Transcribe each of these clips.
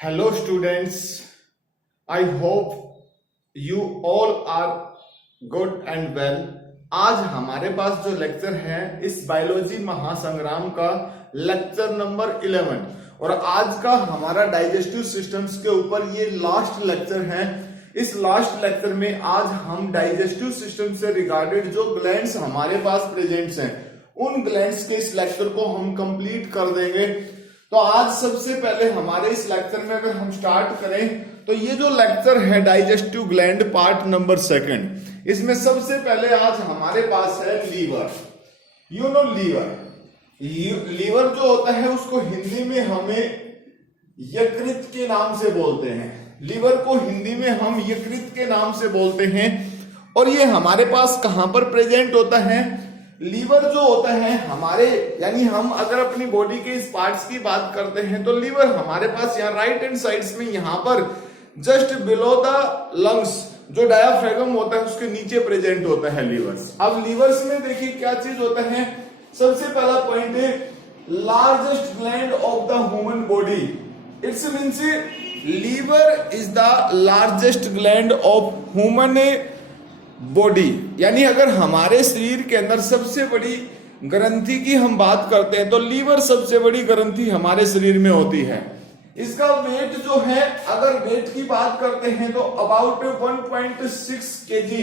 Hello students, I hope you all are good and well. आज हमारे पास जो lecture है इस बायोलॉजी महासंग्राम का लेक्चर नंबर 11 और आज का हमारा डाइजेस्टिव सिस्टम्स के ऊपर ये लास्ट लेक्चर है। इस लास्ट लेक्चर में आज हम डाइजेस्टिव सिस्टम से रिगार्डेड जो ग्लैंड्स हमारे पास प्रेजेंट्स हैं उन ग्लैंड्स के इस लेक्चर को हम कंप्लीट कर देंगे। तो आज सबसे पहले हमारे इस लेक्चर में अगर हम स्टार्ट करें तो ये जो लेक्चर है डाइजेस्टिव ग्लैंड पार्ट नंबर 2, इसमें सबसे पहले आज हमारे पास है लीवर। यू नो लीवर जो होता है उसको हिंदी में हमें यकृत के नाम से बोलते हैं। लीवर को हिंदी में हम यकृत के नाम से बोलते हैं और ये हमारे पास कहां पर प्रेजेंट होता है। लीवर जो होता है हमारे यानी हम अगर अपनी बॉडी के इस पार्ट्स की बात करते हैं तो लीवर हमारे पास यहाँ राइट हैंड साइड्स में यहाँ पर जस्ट बिलो द लंग्स जो डायाफ्रागम होता है उसके नीचे प्रेजेंट होता है लीवर्स। अब लीवर्स में देखिए क्या चीज होता है। सबसे पहला पॉइंट है largest gland of the human body. It's means liver is the largest gland of human body, यानी अगर हमारे शरीर के अंदर सबसे बड़ी ग्रंथि की हम बात करते हैं तो लीवर सबसे बड़ी ग्रंथि हमारे शरीर में होती है। इसका वेट जो है अगर वेट की बात करते हैं तो अबाउट 1.6 केजी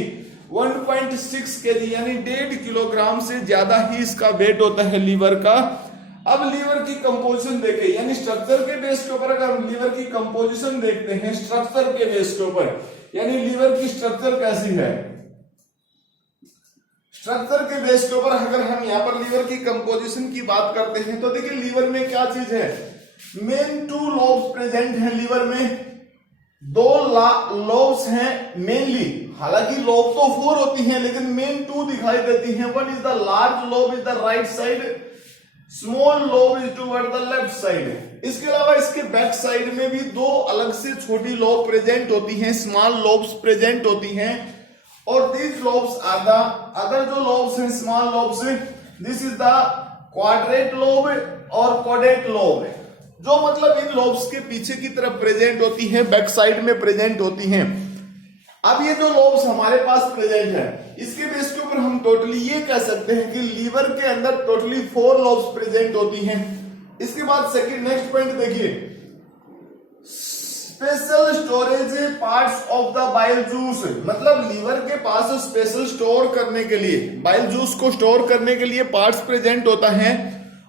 1.6 केजी यानी 1.5 किलोग्राम से ज्यादा ही इसका वेट होता है लीवर का। अब लीवर की कंपोजिशन देखें यानी स्ट्रक्चर के बेस के ऊपर अगर हम लीवर की कंपोजिशन देखते हैं स्ट्रक्चर के बेस के ऊपर यानी लीवर की स्ट्रक्चर कैसी है। स्ट्रक्चर के बेस के ऊपर अगर हम यहाँ पर लीवर की कंपोजिशन की बात करते हैं तो देखिए लीवर में क्या चीज है। मेन 2 लोब्स प्रेजेंट है लीवर में। 2 लोब्स हैं मेनली, हालांकि लोब तो 4 होती हैं लेकिन मेन 2 दिखाई देती हैं। One is the large lobe is the right side, small lobe is toward the left side. इसके अलावा इसके बैक साइड में भी 2 अलग से छोटी लोब प्रेजेंट होती हैं, स्मॉल लोब्स प्रेजेंट होती हैं। और these lobes are the other जो lobes हैं small lobes, this is the quadrate lobe और caudate lobe जो मतलब इन lobes के पीछे की तरफ प्रेजेंट होती हैं, बैक साइड में प्रेजेंट होती हैं। अब ये जो lobes हमारे पास प्रेजेंट है इसके बेस के ऊपर हम टोटली ये कह सकते हैं कि लीवर के अंदर टोटली 4 lobes प्रेजेंट होती हैं। इसके बाद सेकंड नेक्स्ट पॉइंट देखिए special storage parts of the bile juice, मतलब लीवर के पास स्पेशल स्टोर करने के लिए बाइल जूस को स्टोर करने के लिए पार्ट्स प्रेजेंट होता है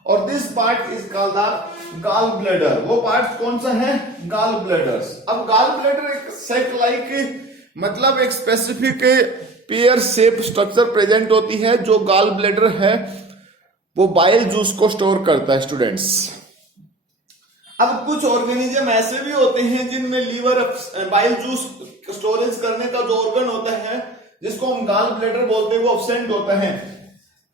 और this part is called the gall bladder. वो पार्ट्स कौन सा है? Gall bladders. अब गॉल ब्लैडर एक सेक लाइक मतलब एक specific pear shape structure present होती है। जो गॉल ब्लैडर है वो बाइल जूस को स्टोर करता है स्टूडेंट्स। अब कुछ ऑर्गेनिज्म ऐसे भी होते हैं जिनमें लीवर बाइल जूस स्टोरेज करने का जो ऑर्गन होता है जिसको हम गॉल ब्लैडर बोलते हैं वो अब्सेंट होता है।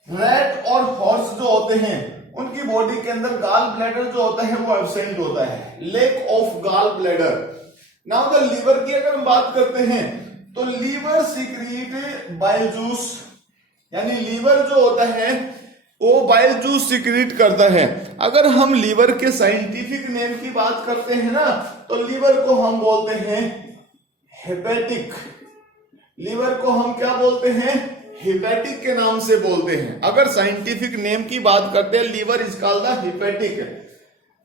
रैट और हॉर्स जो होते हैं उनकी बॉडी के अंदर गॉल ब्लैडर जो होता है वो एब्सेंट होता है, lack of gall bladder. Now the liver की अगर हम बात करते हैं तो लीवर सीक्रेट बाइल जूस, यानी लीवर जो होता है वो बाइल जूस सीक्रेट करता है। अगर हम लीवर के साइंटिफिक नेम की बात करते हैं ना तो लीवर को हम बोलते हैं हेपेटिक। लीवर को हम क्या बोलते हैं? हेपेटिक के नाम से बोलते हैं। अगर साइंटिफिक नेम की बात करते हैं liver is called the hepatic.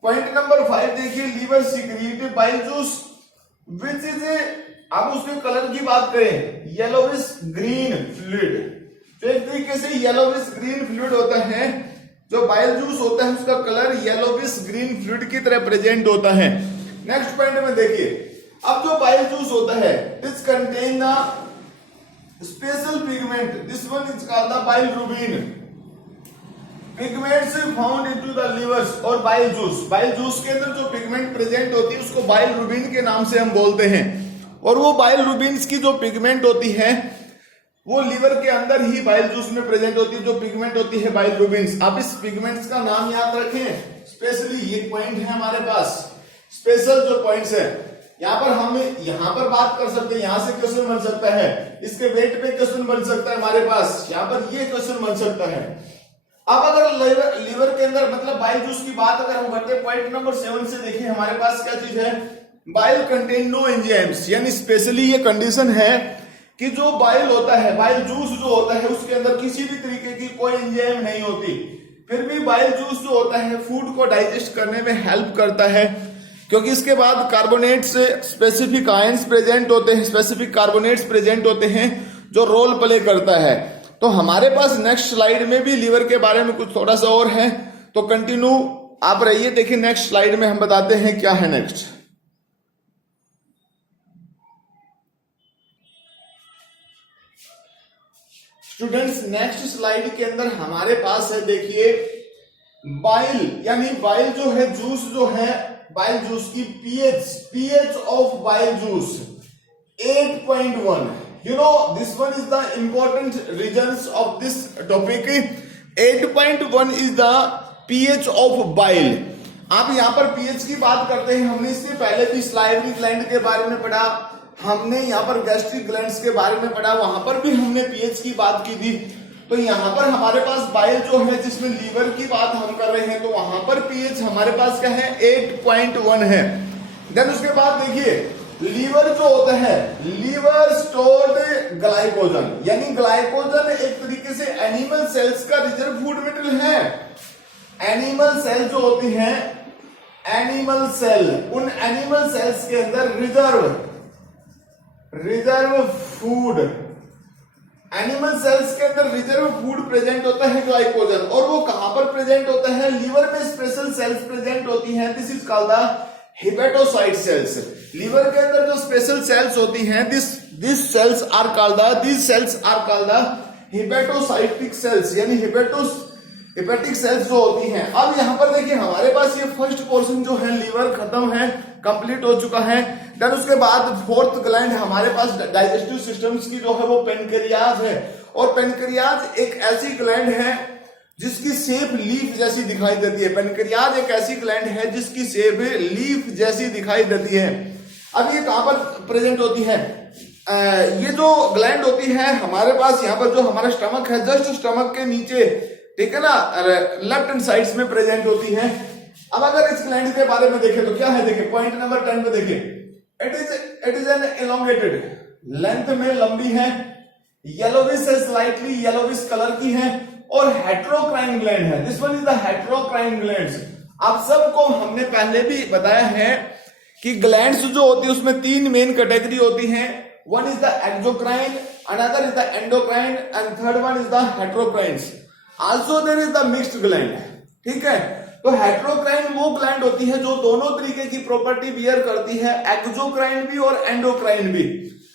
Point number 5 देखिए liver secrete bile juice which is अब उसके कलर की बात करें येलोविश ग्रीन फ्लूइड। तो एक तरीके से येलोविश ग्रीन फ्लूइड होता है। जो बाइल जूस होता है उसका कलर येलोविश ग्रीन फ्लूइड की तरह प्रेजेंट होता है। नेक्स्ट पॉइंट में देखिए अब जो बाइल जूस होता है this contain the special pigment, this one is called the bilirubin. Pigments found into the livers और बाइल जूस के अंदर जो पिगमेंट प्रेजेंट होती है उसको बाइलरुबिन के नाम से हम बोलते हैं। और वो बाइलरुबिन की जो पिगमेंट होती है वो लीवर के अंदर ही बाइल जूस में प्रेजेंट होती है। जो पिगमेंट होती है बाइलरुबिन। आप इस पिगमेंट्स का नाम याद रखें। स्पेशली ये पॉइंट है हमारे पास, स्पेशल जो पॉइंट्स है यहाँ पर हम यहाँ पर बात कर सकते हैं। यहां से क्वेश्चन बन सकता है, इसके वेट पे क्वेश्चन बन सकता है हमारे पास, यहाँ पर ये क्वेश्चन बन सकता है। अब अगर लीवर के अंदर मतलब बाइल जूस की बात अगर हम करते हैं पॉइंट नंबर 7 से, देखिए हमारे पास क्या चीज है, बाइल कंटेन नो एंजाइम्स, यानी स्पेशली ये कंडीशन है कि जो बाइल होता है, बाइल जूस जो होता है उसके अंदर किसी भी तरीके की कोई एंजाइम नहीं होती, फिर भी बाइल जूस जो होता है फूड को डाइजेस्ट करने में हेल्प करता है, क्योंकि इसके बाद कार्बोनेट से स्पेसिफिक आयंस प्रेजेंट होते हैं, स्पेसिफिक कार्बोनेट्स प्रेजेंट होते हैं जो रोल प्ले करता है। तो हमारे पास नेक्स्ट स्लाइड में भी लीवर के बारे में कुछ थोड़ा सा और है, तो कंटिन्यू आप रहिए। देखिए नेक्स्ट स्लाइड में हम बताते हैं क्या है नेक्स्ट। स्टूडेंट्स नेक्स्ट स्लाइड के अंदर हमारे पास है, देखिए बाइल, यानी बाइल जो है जूस जो है, बाइल जूस की pH of bile juice 8.1। You know, this one is the important regions of this topic. 8.1 is the pH of bile. आप यहाँ पर pH की बात करते हैं, हमने इससे पहले भी सलाइवरी ग्लैंड के बारे में पढ़ा, हमने यहाँ पर गैस्ट्रिक ग्लैंड्स के बारे में पढ़ा, वहां पर भी हमने pH की बात की थी। तो यहाँ पर हमारे पास बाइल जो है जिसमें लीवर की बात हम कर रहे हैं, तो वहां पर pH हमारे पास क्या है 8.1 है। देन उसके बाद देखिए लीवर जो होता है, लीवर स्टोर्ड ग्लाइकोजन, यानी ग्लाइकोजन एक तरीके से एनिमल सेल्स का रिजर्व फूड मटेरियल है। एनिमल सेल जो होती हैं, एनिमल सेल, उन एनिमल सेल्स के अंदर रिजर्व फूड, एनिमल सेल्स के अंदर रिजर्व फूड प्रेजेंट होता है ग्लाइकोजन, और वो कहां पर प्रेजेंट होता है, लीवर में स्पेशल सेल्स प्रेजेंट होती हैं, this is called the hepatocyte cells. Liver के अंदर जो स्पेशल सेल्स होती हैं, this cells are called the hepatocytic cells, यानी हेपेटिक सेल्स जो होती हैं। अब यहां पर देखिए हमारे पास ये फर्स्ट पोर्शन जो है लीवर खत्म है, कंप्लीट हो चुका है। देन उसके बाद फोर्थ ग्लैंड हमारे पास डाइजेस्टिव सिस्टम्स की जो है वो पेनक्रियाज है, और पेनक्रियाज एक ऐसी ग्लैंड है जिसकी शेप लीफ जैसी दिखाई देती है। पेनक्रियाज एक ऐसी ग्लैंड है जिसकी शेप लीफ जैसी दिखाई देती है। अब ये कहां पर प्रेजेंट होती है, ये जो ग्लैंड होती है हमारे पास यहाँ पर जो हमारा स्टमक है, जस्ट स्टमक के नीचे, ठीक है ना, लेफ्ट हैंड साइड्स में प्रेजेंट होती है। अब अगर इस ग्लैंड के बारे में देखें तो क्या है, देखिए पॉइंट नंबर 10 पे देखिए, it is an elongated, length में लंबी है, येलोविश है, स्लाइटली येलोविश कलर की है, और हेट्रोक्राइन ग्लैंड है। This one is the heterocrine glands. आप सबको हमने पहले भी बताया है कि ग्लैंड्स जो होती है उसमें 3 मेन कैटेगरी होती हैं, one is the exocrine, another is the endocrine, and third one is the heterocrines. Also there is the mixed gland, ठीक है। तो हेट्रोक्राइन वो ग्लैंड होती है जो दोनों तरीके की प्रॉपर्टी बियर करती है, एक्सोक्राइन भी और एंडोक्राइन भी।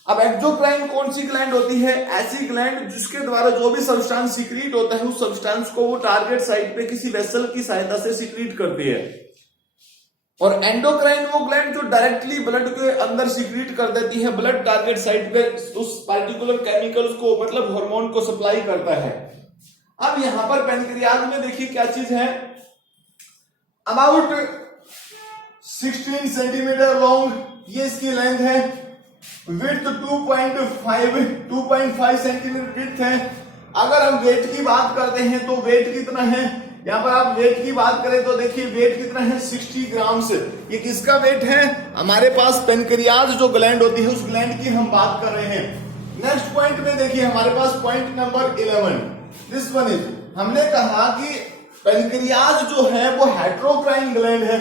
अब एक्सोक्राइन कौन सी ग्लैंड होती है, ऐसी ग्लैंड जिसके द्वारा जो भी सब्सटेंस सीक्रेट होता है उस सब्सटेंस को वो टारगेट साइट पे किसी वेसल की सहायता से सीक्रेट करती है। और एंडोक्राइन वो ग्लैंड जो डायरेक्टली ब्लड के अंदर सीक्रेट कर देती है, ब्लड टारगेट साइट पे उस पार्टिकुलर केमिकल्स को, मतलब हार्मोन को सप्लाई करता है। अब यहां पर पेनक्रियाज में देखिए क्या चीज है, अबाउट 16 सेंटीमीटर लॉन्ग ये इसकी लेंथ है, विड्थ 2.5 सेंटीमीटर विड्थ है। अगर हम वेट की बात करते हैं तो वेट कितना है, यहां पर आप वेट की बात करें तो देखिए वेट कितना है 60 ग्राम से। ये किसका वेट है, हमारे पास पेनक्रियाज जो ग्लैंड होती है उस ग्लैंड की हम बात कर रहे हैं। नेक्स्ट पॉइंट में देखिए हमारे पास point number 11, this one is, हमने कहा कि पेनक्रियाज जो है वो हेट्रोक्राइन ग्लैंड है।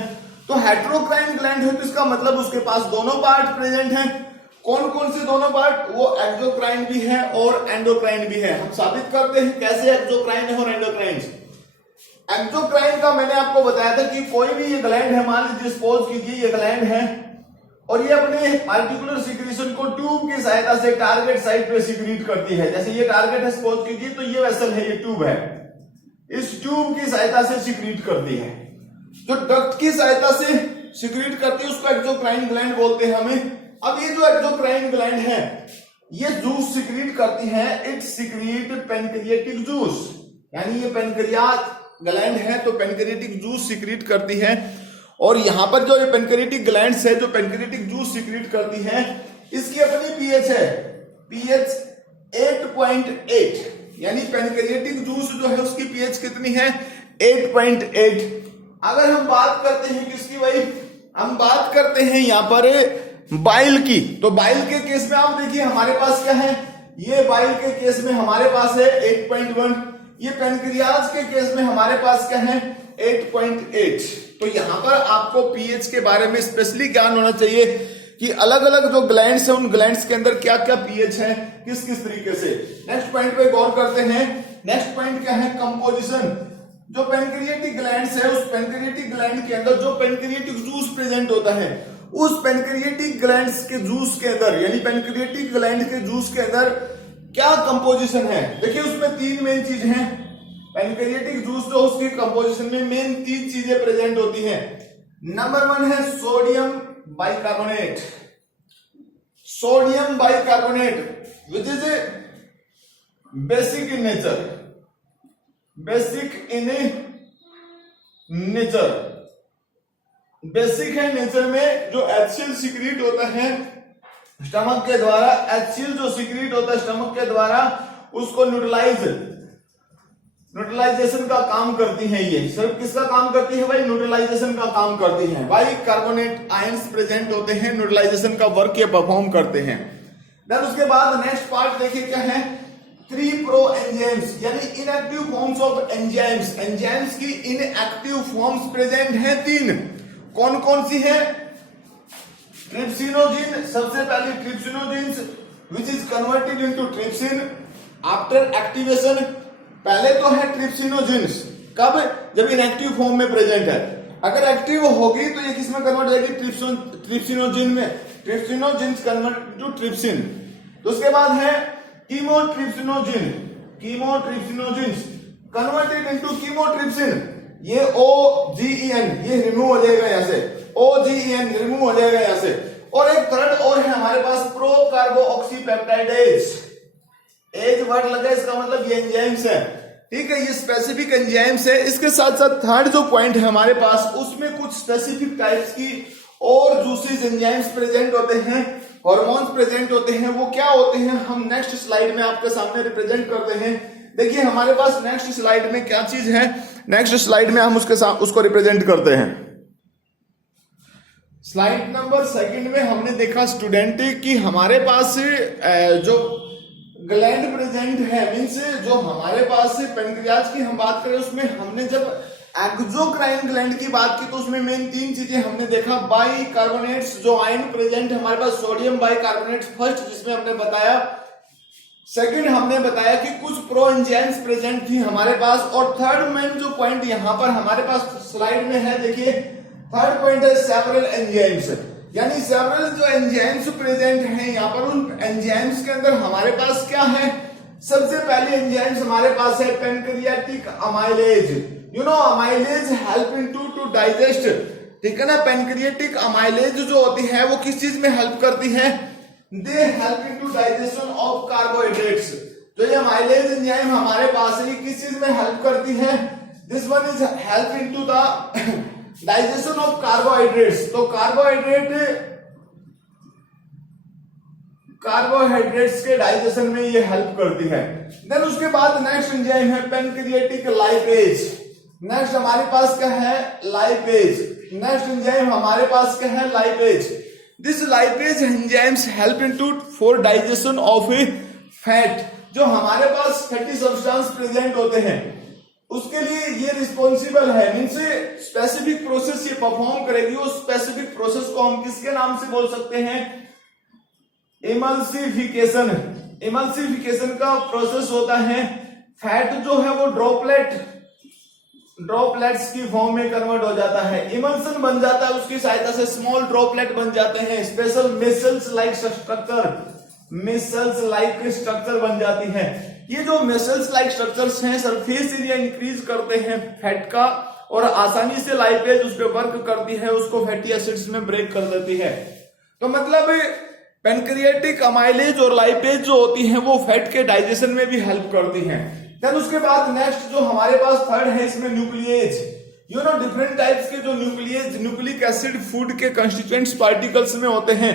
तो हेट्रोक्राइन ग्लैंड है तो इसका मतलब उसके पास दोनों पार्ट प्रेजेंट हैं। कौन कौन से दोनों पार्ट, वो एक्सोक्राइन भी है और एंडोक्राइन भी है। हम साबित करते हैं कैसे एक्सोक्राइन है और एंडोक्राइन। एक्सोक्राइन का मैंने आपको बताया था कि कोई भी ये ग्लैंड है, मान लीजिए सपोज कीजिए ये ग्लैंड है और ये अपने पार्टिकुलर सिक्रीशन को ट्यूब की सहायता से टारगेट साइट पे सिक्रीट करती है। जैसे ये टारगेट है सपोज कीजिए, तो ये वेसल है, ये ट्यूब है, इस ट्यूब की सहायता से सिक्रीट करती है। जो डक्ट की सहायता से सिक्रीट करती है उसको एक्सोक्राइन ग्लैंड बोलते हैं हमें। अब ये जो एक्सोक्राइन ग्लैंड है ये जूस सिक्रीट करती है, इट सिक्रीट पेनक्रियाटिक जूस, यानी ये पेनक्रियाज ग्लैंड है तो पेनक्रियाटिक जूस सिक्रीट करती है। और यहां पर जो ये पेनक्रियाटिक ग्लैंड्स है जो पेनक्रियाटिक जूस सिक्रीट करती है, इसकी अपनी पीएच है, पीएच 8.8, यानी पैनक्रियाटिक जूस जो है उसकी पीएच कितनी है 8.8। अगर हम बात करते हैं किसकी भाई, हम बात करते हैं यहाँ पर बाइल की, तो बाइल के केस में आप देखिए हमारे पास क्या है, ये बाइल के केस में हमारे पास है 8.1, ये पैनक्रियाज के केस में हमारे पास क्या है 8.8। तो यहां पर आपको पीएच के बारे में स्पेशली ज्ञान होना चाहिए कि अलग अलग जो ग्लैंड्स है उन ग्लैंड्स के अंदर क्या क्या पीएच है, किस किस तरीके से। नेक्स्ट पॉइंट पे गौर करते हैं। नेक्स्ट पॉइंट क्या है, कंपोजिशन। जो पैनक्रियाटिक ग्लैंड्स है उस पैनक्रियाटिक ग्लैंड के अंदर जो पैनक्रियाटिक जूस प्रेजेंट होता है, उस पैनक्रियाटिक ग्लैंड्स के जूस के अंदर यानी पैनक्रियाटिक ग्लैंड के जूस के अंदर क्या कंपोजिशन है। देखिए उसमें तीन मेन चीज हैं। पैनक्रियाटिक जूस जो उसकी कंपोजिशन में मेन तीन चीजें प्रेजेंट होती हैं। नंबर 1 है sodium bicarbonate, sodium bicarbonate which is basic in nature, basic in nature, basic है नेचर में। जो HCl सीक्रेट होता है स्टमक के द्वारा, HCl जो सीक्रेट होता है स्टमक के द्वारा, उसको न्यूट्रलाइजेशन का काम करती है। ये सिर्फ किसका काम करती है भाई, न्यूट्रलाइजेशन का काम करती है। बाइकार्बोनेट आयंस प्रेजेंट होते हैं, न्यूट्रलाइजेशन का वर्क ये परफॉर्म करते हैं। देन उसके बाद नेक्स्ट पार्ट देखिए क्या है, 3 प्रो एंजाइम्स यानी inactive forms of enzymes. Enzymes की इनएक्टिव फॉर्म्स प्रेजेंट है 3। कौन कौन सी है, ट्रिप्सिनोजिन, सबसे पहले trypsinogens which is converted into trypsin after activation. पहले तो है ट्रिप्सिनोजिन्स, कब, जब इनएक्टिव फॉर्म में प्रेजेंट है। अगर एक्टिव होगी तो ये किसमें कन्वर्ट हो जाएगी, ट्रिप्सिनोजिन में, ट्रिप्सिनोजिन्स कन्वर्ट टू ट्रिप्सिन। तो उसके बाद है कीमोट्रिप्सिनोजिन, कीमोट्रिप्सिनोजिन्स कन्वर्टेड इनटू कीमोट्रिप्सिन। ये OGEN ये रिमूव हो जाएगा यहां से, OGEN रिमूव हो जाएगा यहां से। और एक थर्ड और है हमारे पास प्रो कार्बोऑक्सीपेप्टाइडेज। एज वर्ड लगा इसका मतलब ये एंजाइम्स है, ठीक है, ये स्पेसिफिक एंजाइम्स है। इसके साथ साथ थर्ड जो पॉइंट है हमारे पास, उसमें कुछ स्पेसिफिक टाइप्स की और जूसीज एंजाइम्स प्रेजेंट होते हैं, हार्मोन्स प्रेजेंट होते हैं। वो क्या होते हैं हम नेक्स्ट स्लाइड में आपके सामने रिप्रेजेंट करते हैं। देखिए हमारे पास नेक्स्ट स्लाइड में क्या चीज है, नेक्स्ट स्लाइड में हम उसको रिप्रेजेंट करते हैं। स्लाइड नंबर 2 में हमने देखा स्टूडेंट कि हमारे पास जो ग्लैंड प्रेजेंट है, मीन्स जो हमारे पास पैनक्रियाज की हम बात करें उसमें हमने जब एक्सोक्राइन ग्लैंड की बात की तो उसमें मेन 3 चीजें हमने देखा। बाइकार्बोनेट्स जो आयन प्रेजेंट है हमारे पास, सोडियम बाइकार्बोनेट्स फर्स्ट जिसमें हमने बताया। सेकंड हमने बताया कि कुछ प्रो एंजाइम्स प्रेजेंट थी हमारे पास। और थर्ड मेन जो पॉइंट यहां पर हमारे पास स्लाइड में है, देखिए थर्ड पॉइंट है सेवरल एंजाइम्स, यानी सेवरल जो एंजाइम्स प्रेजेंट हैं यहाँ पर, उन एंजाइम्स के अंदर हमारे पास क्या है, सबसे पहले एंजाइम्स हमारे पास है pancreatic amylase. You know amylase help into two digest, ठीक है ना। पैनक्रियाटिक अमाइलेज जो होती है वो किस चीज में हेल्प करती है, they help into digestion of carbohydrates. तो ये अमाइलेज एंजाइम हमारे पास है, किस चीज में हेल्प करती है, this one is help into the digestion of carbohydrates. तो कार्बोहाइड्रेट्स के डाइजेशन में ये हेल्प करती है। देन उसके बाद नेक्स्ट एंजाइम है पैनक्रियाटिक लाइपेज। नेक्स्ट हमारे पास क्या है, लाइपेज। नेक्स्ट एंजाइम हमारे पास क्या है, lipase. This lipase enzymes help into for digestion of A fat. जो हमारे पास फैटी सब्सटेंस प्रेजेंट होते हैं उसके लिए ये रिस्पॉन्सिबल है, मीन्स स्पेसिफिक प्रोसेस ये परफॉर्म करेगी। उस स्पेसिफिक प्रोसेस को हम किसके नाम से बोल सकते हैं, इमल्सिफिकेशन। इमल्सिफिकेशन का प्रोसेस होता है, फैट जो है वो ड्रॉपलेट्स की फॉर्म में कन्वर्ट हो जाता है, इमल्सन बन जाता है, उसकी सहायता से स्मॉल ड्रॉपलेट बन जाते हैं, स्पेशल मिसल्स लाइक स्ट्रक्चर बन जाती है। ये जो मिसल्स लाइक स्ट्रक्चर्स हैं सरफेस एरिया इंक्रीज करते हैं फैट का, और आसानी से लाइपेज उस पर वर्क करती है, उसको फैटी एसिड्स में ब्रेक कर देती है। तो मतलब पैनक्रियाटिक अमाइलेज और लाइपेज जो होती हैं वो फैट के डाइजेशन में भी हेल्प करती हैं। देन उसके बाद नेक्स्ट जो हमारे पास थर्ड है, इसमें nuclease. You know different types के जो न्यूक्लिएज, न्यूक्लिक एसिड फूड के कंस्टिट्यूएंट्स पार्टिकल्स में होते हैं,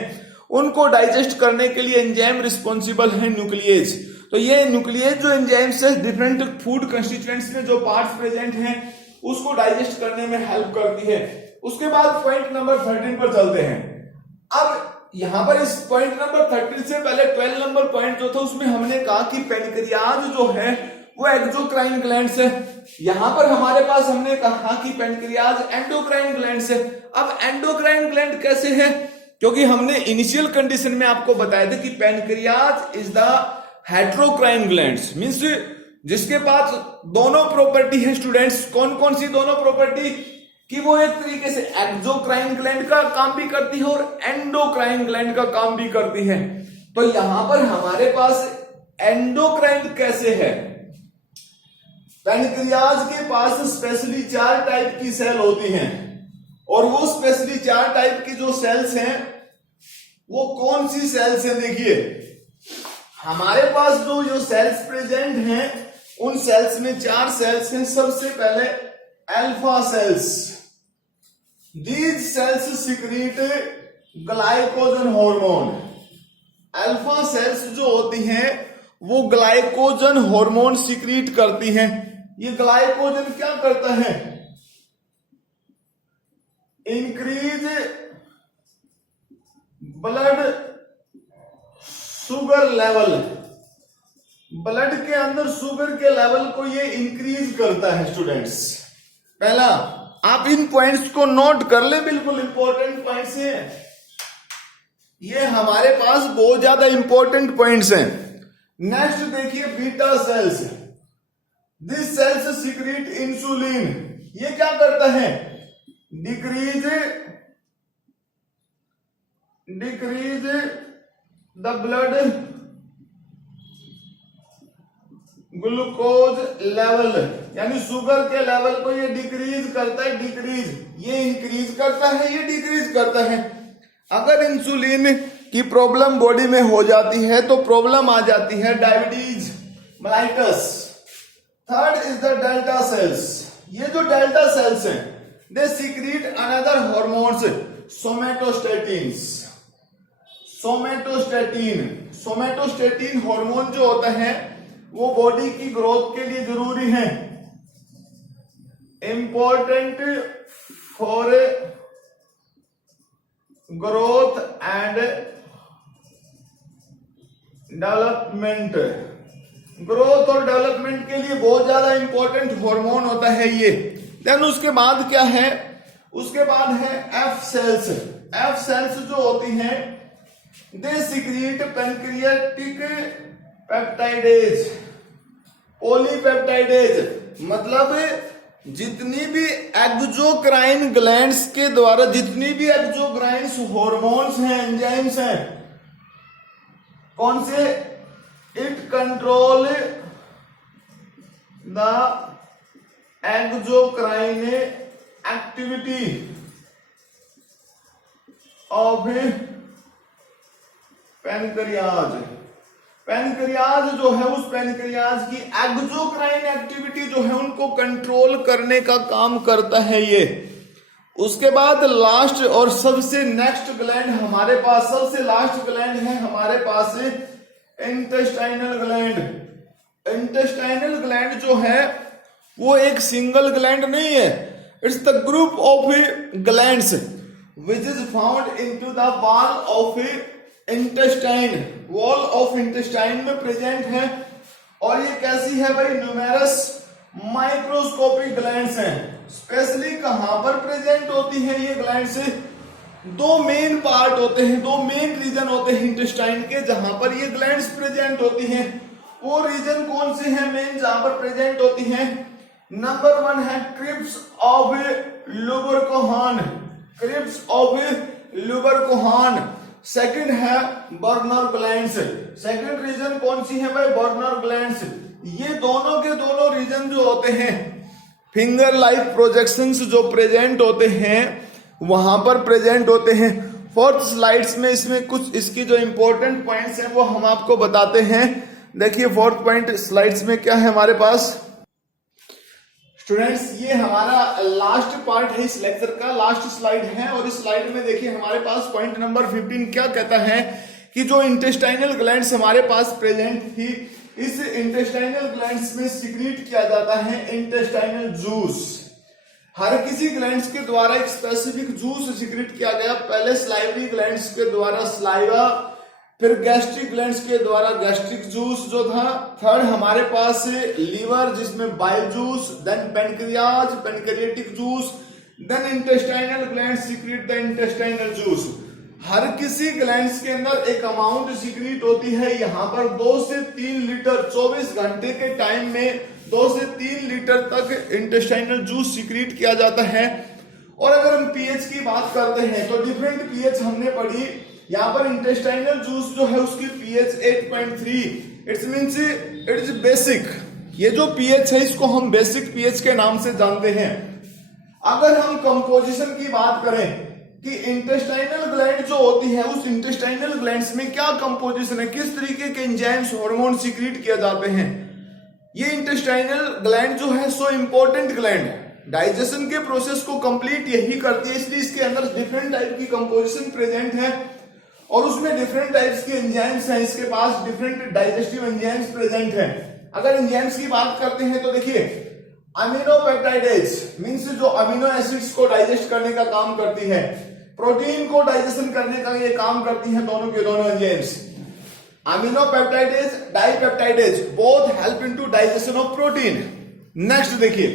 उनको डाइजेस्ट करने के लिए एंजाइम रिस्पॉन्सिबल है न्यूक्लिएज। तो ये न्यूक्लियस जो एंजाइम्स है डिफरेंट फूड कंस्टिट्यूएंट्स में जो पार्ट्स प्रेजेंट हैं उसको डाइजेस्ट करने में हेल्प करती है। उसके बाद पॉइंट नंबर 13 पर चलते हैं। अब यहां पर इस पॉइंट नंबर 13 से पहले 12 नंबर पॉइंट जो था उसमें हमने कहा कि पैनक्रियाज जो है वो एक्सोक्राइन ग्लैंड्स है। यहां पर हमारे पास हमने कहा कि पैनक्रियाज एंडोक्राइन ग्लैंड्स है। अब एंडोक्राइन ग्लैंड कैसे है, क्योंकि हमने इनिशियल कंडीशन में आपको बताया था कि pancreas is the heterocrine glands, means जिसके पास दोनों प्रॉपर्टी है स्टूडेंट्स। कौन कौन सी दोनों प्रॉपर्टी, कि वो एक तरीके से एक्सोक्राइन ग्लैंड का काम भी करती है और एंडोक्राइन ग्लैंड का काम भी करती है। तो यहां पर हमारे पास एंडोक्राइन कैसे है, पैनक्रियाज के पास स्पेशली 4 टाइप की सेल होती हैं और वो स्पेशली 4 टाइप की जो सेल्स हैं वो कौन सी सेल्स हैं, देखिए हमारे पास जो सेल्स प्रेजेंट हैं उन सेल्स में 4 सेल्स हैं। सबसे पहले alpha cells, these cells secrete glycogen hormone. Alpha cells जो होती हैं वो ग्लाइकोजन हार्मोन सिक्रीट करती हैं। ये ग्लाइकोजन क्या करता है, increase blood sugar level, blood के अंदर शुगर के लेवल को ये इंक्रीज करता है। स्टूडेंट्स पहला आप इन पॉइंट्स को नोट कर ले, बिल्कुल इंपॉर्टेंट पॉइंट्स हैं ये, हमारे पास बहुत ज्यादा इंपॉर्टेंट पॉइंट्स हैं। नेक्स्ट देखिए beta cells, this cells secrete insulin. ये क्या करता है, decrease the blood glucose level, यानी शुगर के लेवल को ये डिक्रीज करता है, डिक्रीज, ये इंक्रीज करता है, ये डिक्रीज करता है। अगर इंसुलिन की प्रॉब्लम बॉडी में हो जाती है तो प्रॉब्लम आ जाती है diabetes mellitus. Third is the delta cells, ये जो डेल्टा सेल्स हैं they secrete another hormones, somatostatins. Somatostatin hormone जो होता है वो बॉडी की ग्रोथ के लिए जरूरी है, important for growth and development. Growth और डेवलपमेंट के लिए बहुत ज्यादा इंपॉर्टेंट हार्मोन होता है ये। देन उसके बाद क्या है, उसके बाद है एफ सेल्स। एफ सेल्स जो होती हैं दे सिक्रीट पैनक्रियाटिक पेप्टाइडेज, पॉलीपेप्टाइडेज, मतलब जितनी भी एक्सोक्राइन ग्लैंड्स के द्वारा जितनी भी एक्सोक्राइन हार्मोन्स हैं, एंजाइम्स हैं, कौन से, it control the exocrine activity of pancreas. Pancreas जो है उस पैनक्रियाज की एक्सोक्राइन एक्टिविटी जो है उनको कंट्रोल करने का काम करता है ये। उसके बाद लास्ट और सबसे नेक्स्ट ग्लैंड हमारे पास, सबसे लास्ट ग्लैंड है हमारे पास इंटेस्टाइनल ग्लैंड। इंटेस्टाइनल ग्लैंड जो है वो एक सिंगल ग्लैंड नहीं है, it's the group of glands which is found into the wall of intestine. Wall of intestine में प्रेजेंट है और ये कैसी है भाई, न्यूमेरस माइक्रोस्कोपिक ग्लैंड्स हैं। स्पेशली कहां पर प्रेजेंट होती है ये ग्लैंड्स, 2 मेन पार्ट होते हैं, 2 मेन रीजन होते हैं इंटेस्टाइन के जहां पर ये ग्लैंड्स प्रेजेंट होती हैं। वो रीजन कौन से हैं मेन जहां पर प्रेजेंट होती हैं, नंबर 1 है crypts of Lieberkuhn, crypts of Lieberkuhn. Second है बर्नर ग्लैंड्स। सेकंड रीजन कौन सी है भाई, बर्नर ग्लैंड्स। ये दोनों के दोनों रीजन जो होते हैं फिंगर लाइक प्रोजेक्शंस जो प्रेजेंट होते हैं वहां पर प्रेजेंट होते हैं। फोर्थ स्लाइड्स में इसमें कुछ इसकी जो इंपॉर्टेंट पॉइंट्स हैं वो हम आपको बताते हैं। देखिए फोर्थ पॉइंट स्लाइड्स में क्या है हमारे पास स्टूडेंट्स, ये हमारा लास्ट पार्ट है इस लेक्चर का, लास्ट स्लाइड है और इस स्लाइड में देखिए हमारे पास पॉइंट नंबर 15 क्या कहता है कि जो इंटेस्टाइनल ग्लैंड्स हमारे पास प्रेजेंट थी इस इंटेस्टाइनल ग्लैंड्स में सिक्रीट किया जाता है इंटेस्टाइनल जूस। हर किसी ग्लैंड्स के द्वारा एक स्पेसिफिक जूस सिक्रीट किया गया। पहले स्लाइवरी ग्लैंड्स के द्वारा स्लाइवा, फिर गैस्ट्रिक ग्लैंड्स के द्वारा गैस्ट्रिक जूस जो था। थर्ड हमारे पास लीवर जिसमें bile juice, then pancreas pancreatic juice, then intestinal gland secrete the intestinal juice. हर किसी ग्लैंड्स के अंदर एक अमाउंट सिक्रीट होती है। यहाँ पर 2 से 3 लीटर 24 घंटे के टाइम में 2 से 3 लीटर तक इंटेस्टाइनल जूस सिक्रीट किया जाता है। और अगर हम पीएच की बात करते हैं तो डिफरेंट पीएच हमने पढ़ी। यहाँ पर इंटेस्टाइनल जूस जो है उसकी pH 8.3, it's means it is basic. ये जो पीएच है इसको हम बेसिक पीएच के नाम से जानते हैं। अगर हम कंपोजिशन की बात करें कि इंटेस्टाइनल ग्लैंड जो होती है उस इंटेस्टाइनल ग्लैंड्स में क्या कंपोजिशन है, किस तरीके के एंजाइम्स हार्मोन सिक्रीट किए जाते हैं। ये इंटेस्टाइनल ग्लैंड जो है सो इंपॉर्टेंट ग्लैंड है, डाइजेशन के प्रोसेस को कंप्लीट यही करती है, इसलिए इसके अंदर डिफरेंट टाइप की कंपोजिशन प्रेजेंट है और उसमें डिफरेंट टाइप्स के एंजाइम्स हैं। इसके पास डिफरेंट डाइजेस्टिव एंजाइम्स प्रेजेंट हैं। अगर एंजाइम्स की बात करते हैं तो देखिए अमीनो पेप्टाइडेज मींस जो अमीनो एसिड्स को डाइजेस्ट करने का काम करती है, प्रोटीन को डाइजेशन करने का ये काम करती है दोनों के दोनों enzymes. Amino peptidase, dipeptidase both help into digestion of protein. Next देखिए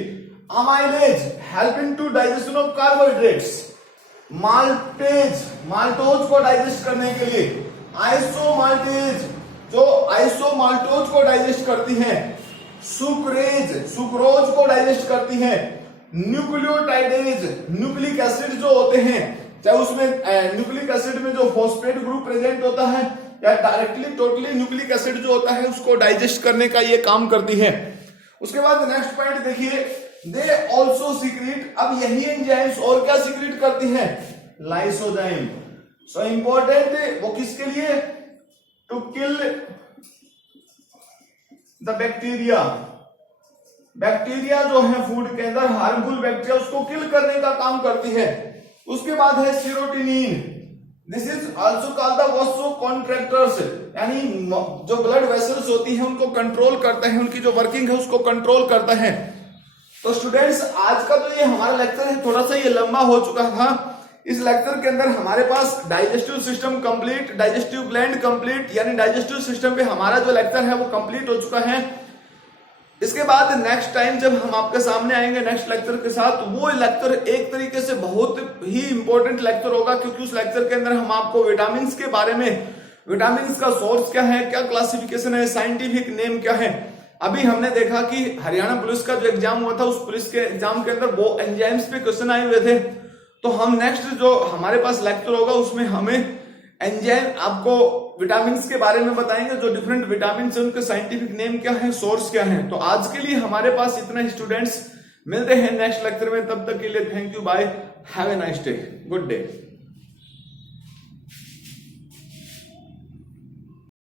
amylase help into digestion of carbohydrates. Maltase maltose को डाइजेस्ट करने के लिए, आइसोमाल्टेज जो आइसोमाल्टोज को डाइजेस्ट करती है, सुक्रेज सुक्रोज को डाइजेस्ट करती है, न्यूक्लियोटाइडेज न्यूक्लिक एसिड जो होते हैं, चाहे उसमें न्यूक्लिक एसिड में जो फॉस्फेट ग्रुप प्रेजेंट होता है या डायरेक्टली टोटली न्यूक्लिक एसिड जो होता है उसको डाइजेस्ट करने का ये काम करती है। उसके बाद नेक्स्ट पॉइंट देखिए दे ऑल्सो सिक्रीट। अब यही एंजाइम्स और क्या सिक्रीट करती है, लाइसोजाइम। सो इंपॉर्टेंट वो किसके लिए, to kill the bacteria. Bacteria जो है फूड के अंदर हार्मफुल बैक्टीरिया उसको किल करने का काम करती है। उसके बाद है serotonin, this is also called the vasoconstrictors, यानी जो ब्लड वेसल्स होती हैं उनको कंट्रोल करता है, उनकी जो वर्किंग है उसको कंट्रोल करता है। तो स्टूडेंट्स आज का जो ये हमारा लेक्चर है थोड़ा सा ये लंबा हो चुका था। इस लेक्चर के अंदर हमारे पास digestive system complete, digestive gland complete, यानी डाइजेस्टिव सिस्टम पे हमारा जो लेक्चर है वो कंप्लीट हो चुका है। इसके बाद नेक्स्ट टाइम जब हम आपके सामने आएंगे नेक्स्ट लेक्चर के साथ, वो लेक्चर एक तरीके से बहुत ही इंपॉर्टेंट लेक्चर होगा, क्योंकि उस लेक्चर के अंदर हम आपको विटामिन के बारे में, विटामिन का सोर्स क्या है, क्या क्लासिफिकेशन है, साइंटिफिक नेम क्या है। अभी हमने देखा कि हरियाणा पुलिस का जो एग्जाम हुआ था उस पुलिस के एग्जाम के अंदर वो एंजाइम्स पे क्वेश्चन आए हुए थे। तो हम नेक्स्ट जो हमारे पास लेक्चर होगा उसमें हमें एंजाइम आपको विटामिन के बारे में बताएंगे, जो डिफरेंट विटामिन है उनके साइंटिफिक नेम क्या है, सोर्स क्या है। तो आज के लिए हमारे पास इतना ही स्टूडेंट्स, मिलते हैं नेक्स्ट लेक्चर में, तब तक के लिए thank you, bye, have a nice day, good day.